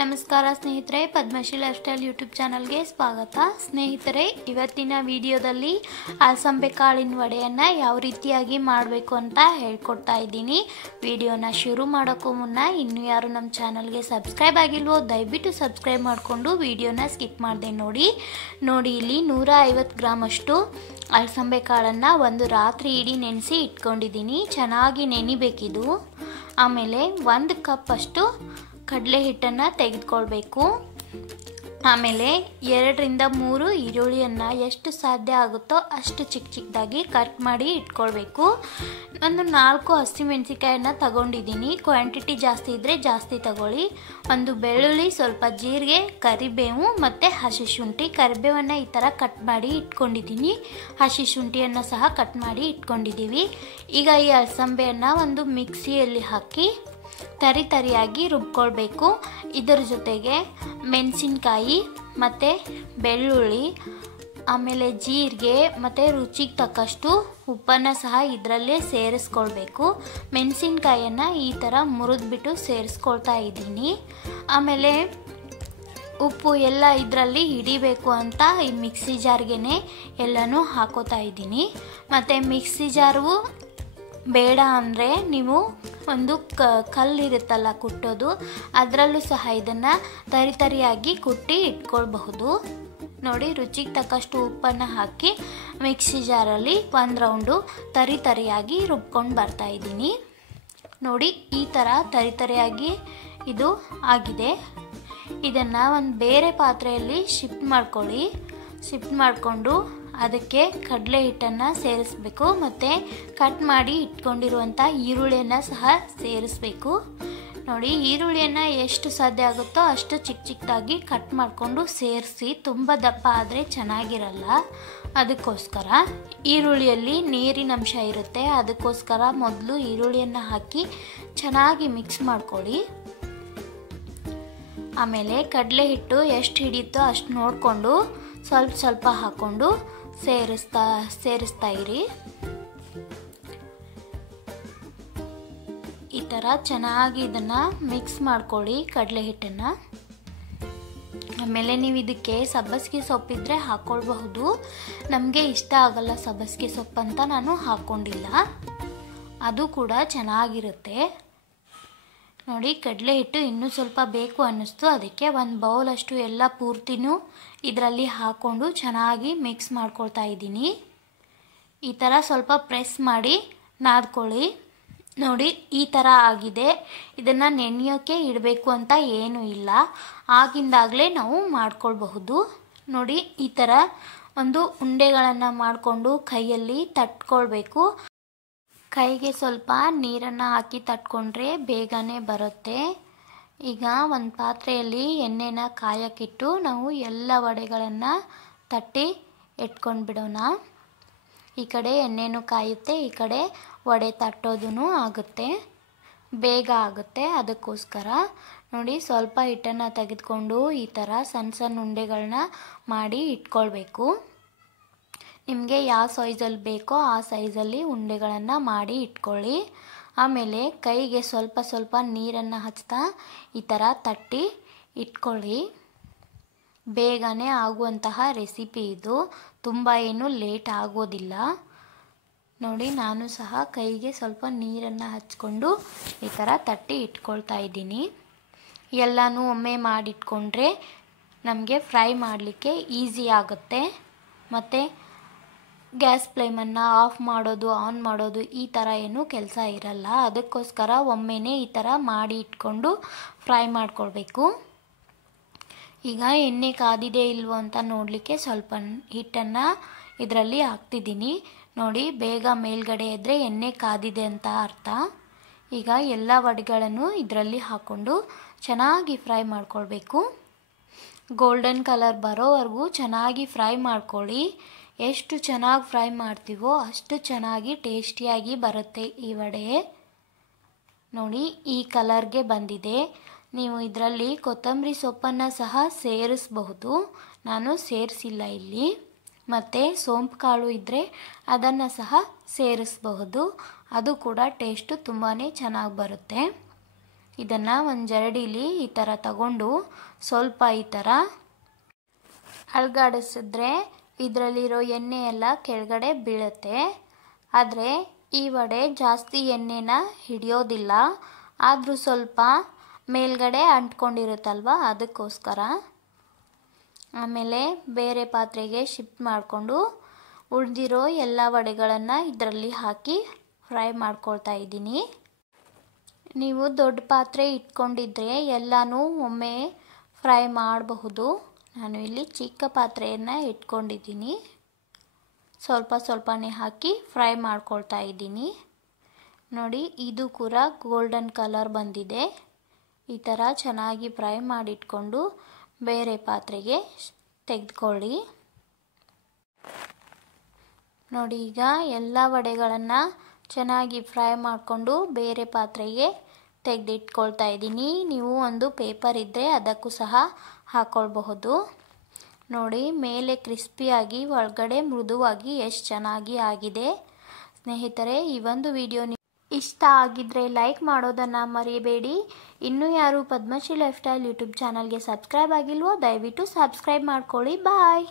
ನಮಸ್ಕಾರ ಸ್ನೇಹಿತರೆ, Padmashri life style YouTube ಚಾನಲ್ಗೆ ಸ್ವಾಗತ. ಸ್ನೇಹಿತರೆ, ಇವತ್ತಿನ ವಿಡಿಯೋದಲ್ಲಿ ಅಲಸಂದೆ ಕಾಳಿನ ವಡೆಯನ್ನು ಯಾವ ರೀತಿಯಾಗಿ ಮಾಡಬೇಕು ಅಂತ ಹೇಳ್ಕೊಡ್ತಾ ಇದ್ದೀನಿ. ವಿಡಿಯೋನ ಶುರು ಮಾಡೋಕ್ಕೂ ಮುನ್ನ ಇನ್ನೂ ಯಾರು ನಮ್ಮ ಚಾನಲ್ಗೆ ಸಬ್ಸ್ಕ್ರೈಬ್ ಆಗಿಲ್ವೋ ದಯವಿಟ್ಟು ಸಬ್ಸ್ಕ್ರೈಬ್ ಮಾಡಿಕೊಂಡು ವಿಡಿಯೋನ ಸ್ಕಿಪ್ ಮಾಡಿದೆ ನೋಡಿ. ಇಲ್ಲಿ 150 ಗ್ರಾಮ್ ಅಷ್ಟು ಅಲಸಂದೆ ಕಾಳನ್ನು ಒಂದು ರಾತ್ರಿ ಇಡೀ ನೆನೆಸಿ ಇಟ್ಕೊಂಡಿದ್ದೀನಿ. ಚೆನ್ನಾಗಿ ನೆನಿಬೇಕಿದು. ಆಮೇಲೆ 1 ಕಪ್ ಅಷ್ಟು ಕಡಲೆ ಹಿಟ್ಟನ್ನು ತೆಗೆದುಕೊಳ್ಬೇಕು. ಆಮೇಲೆ 2 ರಿಂದ 3 ಈರುಳ್ಳಿಯನ್ನು ಎಷ್ಟು ಸಾಧ್ಯ ಆಗುತ್ತೋ ಅಷ್ಟು ಚಿಕ್ಕದಾಗಿ ಕಟ್ ಮಾಡಿ ಇಟ್ಕೊಳ್ಬೇಕು. ಒಂದು 4 ಹಸಿಮೆಣಸಿಕಾಯನ್ನು ತಗೊಂಡಿದ್ದೀನಿ. ಕ್ವಾಂಟಿಟಿ ಜಾಸ್ತಿ ಇದ್ದರೆ ಜಾಸ್ತಿ ತಗೊಳ್ಳಿ. ಒಂದು ಬೆಳ್ಳುಳ್ಳಿ, ಸ್ವಲ್ಪ ಜೀರಿಗೆ, ಕರಿಬೇವು ಮತ್ತು ಹಸಿ ಶುಂಠಿ. ಕರಿಬೇವನ್ನು ಈ ಥರ ಕಟ್ ಮಾಡಿ ಇಟ್ಕೊಂಡಿದ್ದೀನಿ. ಹಸಿ ಶುಂಠಿಯನ್ನು ಸಹ ಕಟ್ ಮಾಡಿ ಇಟ್ಕೊಂಡಿದ್ದೀವಿ. ಈಗ ಈ ಅಲಸಂದೆಯನ್ನು ಒಂದು ಮಿಕ್ಸಿಯಲ್ಲಿ ಹಾಕಿ ತರಿಯಾಗಿ ರುಬ್ಕೊಳ್ಬೇಕು. ಇದರ ಜೊತೆಗೆ ಮೆಣಸಿನಕಾಯಿ ಮತ್ತು ಬೆಳ್ಳುಳ್ಳಿ, ಆಮೇಲೆ ಜೀರಿಗೆ ಮತ್ತು ರುಚಿಗೆ ತಕ್ಕಷ್ಟು ಉಪ್ಪನ್ನು ಸಹ ಇದರಲ್ಲೇ ಸೇರಿಸ್ಕೊಳ್ಬೇಕು. ಮೆಣಸಿನಕಾಯನ್ನು ಈ ಥರ ಮುರಿದ್ಬಿಟ್ಟು ಸೇರಿಸ್ಕೊಳ್ತಾ ಇದ್ದೀನಿ. ಆಮೇಲೆ ಉಪ್ಪು ಎಲ್ಲ ಇದರಲ್ಲಿ ಹಿಡಿಬೇಕು ಅಂತ ಈ ಮಿಕ್ಸಿ ಜಾರ್ಗೆ ಎಲ್ಲನೂ ಹಾಕೋತಾ ಇದ್ದೀನಿ. ಮತ್ತು ಮಿಕ್ಸಿ ಜಾರು ಬೇಡ ಅಂದರೆ ನೀವು ಒಂದು ಕಲ್ಲಿರುತ್ತಲ್ಲ ಕುಟ್ಟೋದು, ಅದರಲ್ಲೂ ಸಹ ಇದನ್ನು ತರಿಯಾಗಿ ಕುಟ್ಟಿ ಇಟ್ಕೊಳ್ಬಹುದು. ನೋಡಿ, ರುಚಿಗೆ ತಕ್ಕಷ್ಟು ಉಪ್ಪನ್ನು ಹಾಕಿ ಮಿಕ್ಸಿ ಜಾರಲ್ಲಿ 1 ರೌಂಡು ತರಿಯಾಗಿ ರುಬ್ಕೊಂಡು ಬರ್ತಾ ಇದ್ದೀನಿ. ನೋಡಿ, ಈ ಥರ ತರಿಯಾಗಿ ಇದು ಆಗಿದೆ. ಇದನ್ನು ಒಂದು ಬೇರೆ ಪಾತ್ರೆಯಲ್ಲಿ ಶಿಫ್ಟ್ ಮಾಡ್ಕೊಳ್ಳಿ. ಶಿಫ್ಟ್ ಮಾಡಿಕೊಂಡು ಅದಕ್ಕೆ ಕಡಲೆ ಹಿಟ್ಟನ್ನು ಸೇರಿಸಬೇಕು ಮತ್ತು ಕಟ್ ಮಾಡಿ ಇಟ್ಕೊಂಡಿರುವಂಥ ಈರುಳ್ಳಿಯನ್ನು ಸಹ ಸೇರಿಸಬೇಕು. ನೋಡಿ, ಈರುಳ್ಳಿಯನ್ನು ಎಷ್ಟು ಸಾಧ್ಯ ಆಗುತ್ತೋ ಅಷ್ಟು ಚಿಕ್ಕದಾಗಿ ಕಟ್ ಮಾಡಿಕೊಂಡು ಸೇರಿಸಿ. ತುಂಬ ದಪ್ಪ ಆದರೆ ಚೆನ್ನಾಗಿರಲ್ಲ. ಅದಕ್ಕೋಸ್ಕರ ಈರುಳ್ಳಿಯಲ್ಲಿ ನೀರಿನಂಶ ಇರುತ್ತೆ. ಅದಕ್ಕೋಸ್ಕರ ಮೊದಲು ಈರುಳ್ಳಿಯನ್ನು ಹಾಕಿ ಚೆನ್ನಾಗಿ ಮಿಕ್ಸ್ ಮಾಡ್ಕೊಳ್ಳಿ. ಆಮೇಲೆ ಕಡಲೆ ಹಿಟ್ಟು ಎಷ್ಟು ಹಿಡಿಯುತ್ತೋ ಅಷ್ಟು ನೋಡಿಕೊಂಡು ಸ್ವಲ್ಪ ಹಾಕ್ಕೊಂಡು ಸೇರಿಸ್ತಾ ಇರಿ. ಈ ಥರ ಚೆನ್ನಾಗಿ ಇದನ್ನು ಮಿಕ್ಸ್ ಮಾಡ್ಕೊಳ್ಳಿ ಕಡಲೆ ಹಿಟ್ಟನ್ನು. ಆಮೇಲೆ ನೀವು ಇದಕ್ಕೆ ಸಬ್ಬಸಿಗೆ ಸೊಪ್ಪಿದ್ರೆ ಹಾಕ್ಕೊಳ್ಬಹುದು. ನಮಗೆ ಇಷ್ಟ ಆಗಲ್ಲ ಸಬ್ಬಸಿಗೆ ಸೊಪ್ಪು ಅಂತ ನಾನು ಹಾಕ್ಕೊಂಡಿಲ್ಲ. ಅದು ಕೂಡ ಚೆನ್ನಾಗಿರುತ್ತೆ. ನೋಡಿ, ಕಡಲೆ ಹಿಟ್ಟು ಇನ್ನೂ ಸ್ವಲ್ಪ ಬೇಕು ಅನ್ನಿಸ್ತು. ಅದಕ್ಕೆ 1 ಬೌಲಷ್ಟು ಎಲ್ಲ ಪೂರ್ತಿನೂ ಇದರಲ್ಲಿ ಹಾಕ್ಕೊಂಡು ಚೆನ್ನಾಗಿ ಮಿಕ್ಸ್ ಮಾಡ್ಕೊಳ್ತಾ ಇದ್ದೀನಿ. ಈ ಥರ ಸ್ವಲ್ಪ ಪ್ರೆಸ್ ಮಾಡಿ ನಾದ್ಕೊಳ್ಳಿ. ನೋಡಿ, ಈ ಥರ ಆಗಿದೆ. ಇದನ್ನು ನೆನೆಯೋಕ್ಕೆ ಇಡಬೇಕು ಅಂತ ಏನೂ ಇಲ್ಲ. ಆಗಿಂದಾಗಲೇ ನಾವು ಮಾಡ್ಕೊಳ್ಬಹುದು. ನೋಡಿ, ಈ ಥರ ಒಂದು ಉಂಡೆಗಳನ್ನು ಮಾಡಿಕೊಂಡು ಕೈಯಲ್ಲಿ ತಟ್ಕೊಳ್ಬೇಕು. ಕೈಗೆ ಸ್ವಲ್ಪ ನೀರನ್ನು ಹಾಕಿ ತಟ್ಕೊಂಡ್ರೆ ಬೇಗನೆ ಬರುತ್ತೆ. ಈಗ ಒಂದು ಪಾತ್ರೆಯಲ್ಲಿ ಎಣ್ಣೆನ ಕಾಯಕ್ಕಿಟ್ಟು ನಾವು ಎಲ್ಲ ವಡೆಗಳನ್ನು ತಟ್ಟಿ ಇಟ್ಕೊಂಡು ಬಿಡೋಣ. ಈ ಕಡೆ ಎಣ್ಣೆನೂ ಕಾಯುತ್ತೆ, ಈ ಕಡೆ ವಡೆ ತಟ್ಟೋದೂ ಆಗುತ್ತೆ, ಬೇಗ ಆಗುತ್ತೆ. ಅದಕ್ಕೋಸ್ಕರ ನೋಡಿ, ಸ್ವಲ್ಪ ಹಿಟ್ಟನ್ನು ತೆಗೆದುಕೊಂಡು ಈ ಥರ ಸಣ್ಣ ಉಂಡೆಗಳನ್ನ ಮಾಡಿ ಇಟ್ಕೊಳ್ಬೇಕು. ನಿಮಗೆ ಯಾವ ಸೈಜಲ್ಲಿ ಬೇಕೋ ಆ ಸೈಜಲ್ಲಿ ಉಂಡೆಗಳನ್ನು ಮಾಡಿ ಇಟ್ಕೊಳ್ಳಿ. ಆಮೇಲೆ ಕೈಗೆ ಸ್ವಲ್ಪ ನೀರನ್ನು ಹಚ್ತಾ ಈ ಥರ ತಟ್ಟಿ ಇಟ್ಕೊಳ್ಳಿ. ಬೇಗನೆ ಆಗುವಂತಹ ರೆಸಿಪಿ ಇದು. ತುಂಬ ಏನು ಲೇಟ್ ಆಗೋದಿಲ್ಲ. ನೋಡಿ, ನಾನು ಸಹ ಕೈಗೆ ಸ್ವಲ್ಪ ನೀರನ್ನು ಹಚ್ಕೊಂಡು ಈ ಥರ ತಟ್ಟಿ ಇಟ್ಕೊಳ್ತಾ ಇದ್ದೀನಿ. ಎಲ್ಲನೂ ಒಮ್ಮೆ ಮಾಡಿಟ್ಕೊಂಡ್ರೆ ನಮಗೆ ಫ್ರೈ ಮಾಡಲಿಕ್ಕೆ ಈಸಿ ಆಗುತ್ತೆ. ಮತ್ತು ಗ್ಯಾಸ್ ಫ್ಲೇಮನ್ನು ಆಫ್ ಮಾಡೋದು ಆನ್ ಮಾಡೋದು ಈ ಥರ ಏನೂ ಕೆಲಸ ಇರಲ್ಲ. ಅದಕ್ಕೋಸ್ಕರ ಒಮ್ಮೆನೇ ಈ ಥರ ಮಾಡಿ ಇಟ್ಕೊಂಡು ಫ್ರೈ ಮಾಡ್ಕೊಳ್ಬೇಕು. ಈಗ ಎಣ್ಣೆ ಕಾದಿದೆ ಇಲ್ವೋ ಅಂತ ನೋಡಲಿಕ್ಕೆ ಸ್ವಲ್ಪ ಹಿಟ್ಟನ್ನು ಇದರಲ್ಲಿ ಹಾಕ್ತಿದ್ದೀನಿ. ನೋಡಿ, ಬೇಗ ಮೇಲ್ಗಡೆ ಇದ್ದರೆ ಎಣ್ಣೆ ಕಾದಿದೆ ಅಂತ ಅರ್ಥ. ಈಗ ಎಲ್ಲ ವಡೆಗಳನ್ನು ಇದರಲ್ಲಿ ಹಾಕ್ಕೊಂಡು ಚೆನ್ನಾಗಿ ಫ್ರೈ ಮಾಡ್ಕೊಳ್ಬೇಕು. ಗೋಲ್ಡನ್ ಕಲರ್ ಬರೋವರೆಗೂ ಚೆನ್ನಾಗಿ ಫ್ರೈ ಮಾಡ್ಕೊಳ್ಳಿ. ಎಷ್ಟು ಚೆನ್ನಾಗಿ ಫ್ರೈ ಮಾಡ್ತೀವೋ ಅಷ್ಟು ಚೆನ್ನಾಗಿ ಟೇಸ್ಟಿಯಾಗಿ ಬರುತ್ತೆ ಈ ವಡೆ. ನೋಡಿ, ಈ ಕಲರ್ಗೆ ಬಂದಿದೆ. ನೀವು ಇದರಲ್ಲಿ ಕೊತ್ತಂಬರಿ ಸೊಪ್ಪನ್ನು ಸಹ ಸೇರಿಸಬಹುದು. ನಾನು ಸೇರಿಸಿಲ್ಲ ಇಲ್ಲಿ. ಮತ್ತು ಸೋಂಪು ಕಾಳು ಇದ್ದರೆ ಅದನ್ನು ಸಹ ಸೇರಿಸಬಹುದು. ಅದು ಕೂಡ ಟೇಸ್ಟು ತುಂಬಾ ಚೆನ್ನಾಗಿ ಬರುತ್ತೆ. ಇದನ್ನು ಒಂದು ಜರಡಿಲಿ ಈ ಥರ ತಗೊಂಡು ಸ್ವಲ್ಪ ಈ ಥರ ಅಲುಗಾಡಿಸಿದ್ರೆ ಇದರಲ್ಲಿರೋ ಎಣ್ಣೆ ಎಲ್ಲ ಕೆಳಗಡೆ ಬೀಳುತ್ತೆ. ಆದರೆ ಈ ವಡೆ ಜಾಸ್ತಿ ಎಣ್ಣೆನ ಹಿಡಿಯೋದಿಲ್ಲ, ಆದರೂ ಸ್ವಲ್ಪ ಮೇಲ್ಗಡೆ ಅಂಟ್ಕೊಂಡಿರುತ್ತಲ್ವ ಅದಕ್ಕೋಸ್ಕರ. ಆಮೇಲೆ ಬೇರೆ ಪಾತ್ರೆಗೆ ಶಿಫ್ಟ್ ಮಾಡಿಕೊಂಡು ಉಳಿದಿರೋ ಎಲ್ಲ ವಡೆಗಳನ್ನು ಇದರಲ್ಲಿ ಹಾಕಿ ಫ್ರೈ ಮಾಡ್ಕೊಳ್ತಾ ಇದ್ದೀನಿ. ನೀವು ದೊಡ್ಡ ಪಾತ್ರೆ ಇಟ್ಕೊಂಡಿದ್ರೆ ಎಲ್ಲನೂ ಒಮ್ಮೆ ಫ್ರೈ ಮಾಡಬಹುದು. ನಾನು ಇಲ್ಲಿ ಚಿಕ್ಕ ಪಾತ್ರೆಯನ್ನು ಇಟ್ಕೊಂಡಿದ್ದೀನಿ. ಸ್ವಲ್ಪ ಸ್ವಲ್ಪನೇ ಹಾಕಿ ಫ್ರೈ ಮಾಡ್ಕೊಳ್ತಾ ಇದ್ದೀನಿ. ನೋಡಿ, ಇದು ಕೂಡ ಗೋಲ್ಡನ್ ಕಲರ್ ಬಂದಿದೆ. ಈ ಥರ ಚೆನ್ನಾಗಿ ಫ್ರೈ ಮಾಡಿಟ್ಕೊಂಡು ಬೇರೆ ಪಾತ್ರೆಗೆ ತೆಗೆದುಕೊಳ್ಳಿ. ನೋಡಿ, ಈಗ ಎಲ್ಲ ವಡೆಗಳನ್ನು ಚೆನ್ನಾಗಿ ಫ್ರೈ ಮಾಡಿಕೊಂಡು ಬೇರೆ ಪಾತ್ರೆಗೆ ತೆಗೆದಿಟ್ಕೊಳ್ತಾ ಇದ್ದೀನಿ. ನೀವು ಒಂದು ಪೇಪರ್ ಇದ್ದರೆ ಅದಕ್ಕೂ ಸಹ ಹಾಕ್ಕೊಳ್ಬಹುದು. ನೋಡಿ, ಮೇಲೆ ಕ್ರಿಸ್ಪಿಯಾಗಿ ಒಳಗಡೆ ಮೃದುವಾಗಿ ಎಷ್ಟು ಚೆನ್ನಾಗಿ ಆಗಿದೆ. ಸ್ನೇಹಿತರೆ, ಈ ಒಂದು ವಿಡಿಯೋ ಇಷ್ಟ ಆಗಿದ್ರೆ ಲೈಕ್ ಮಾಡೋದನ್ನು ಮರೆಯಬೇಡಿ. ಇನ್ನೂ ಯಾರು ಪದ್ಮಶ್ರೀ ಲೈಫ್ ಸ್ಟೈಲ್ ಯೂಟ್ಯೂಬ್ ಚಾನಲ್ಗೆ ಸಬ್ಸ್ಕ್ರೈಬ್ ಆಗಿಲ್ವೋ ದಯವಿಟ್ಟು ಸಬ್ಸ್ಕ್ರೈಬ್ ಮಾಡ್ಕೊಳ್ಳಿ. ಬಾಯ್.